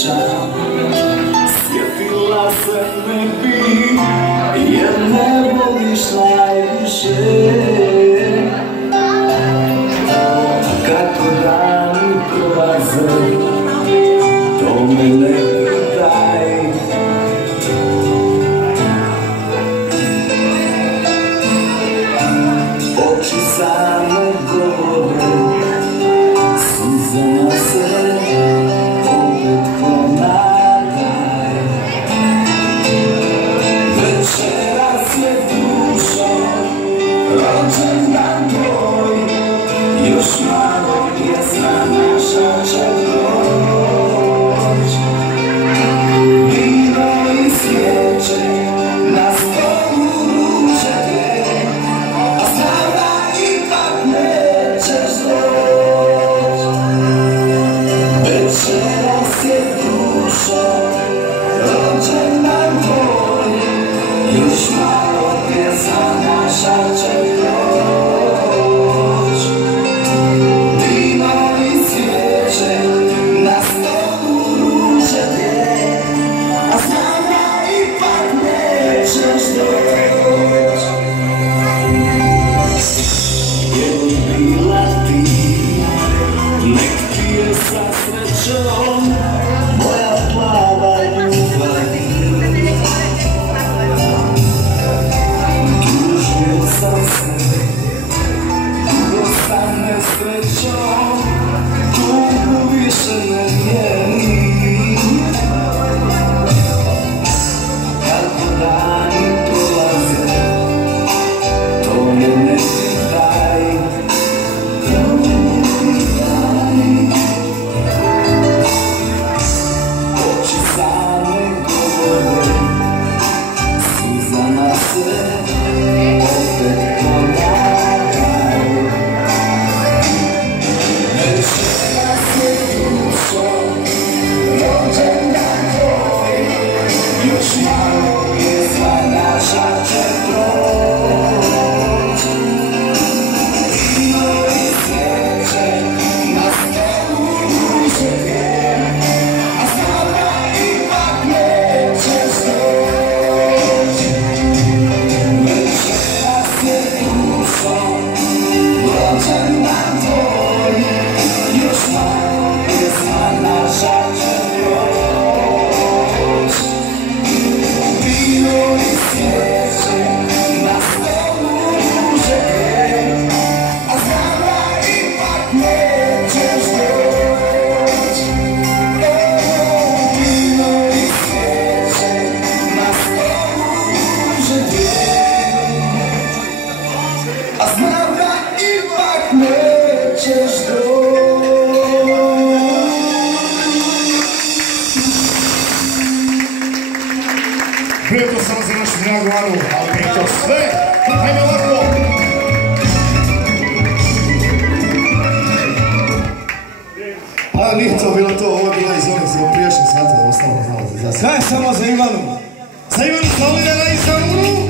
osjećam. Sjetila se ne bi, jer ne voliš najviše. Kako dani prolaze, to me ne pitaj. Oči same govore, suzama se opet ponadaj. Večeras je dušo, rođendan tvoj, još malo pjesma naša će proć. Vino i svijeće na stolu ručeke, a znam da ipak nećeš doć. Večeras je dušo, rođendan tvoj, još malo pjesma naša će proć. Moja plava ljubav, tužio sam se, dugo sam nesrećom, tugu više ne mijeni. Kako dani prolaze, to me ne pitaj. Bio to samo za našu dragu Anu, ali prije to sve, hajde ovako! A nije to bilo to, ovo je bila iz onih prijašnjih sata, da ostalo znalo za sve. Sve samo za Ivanu! Za Ivanu Solina!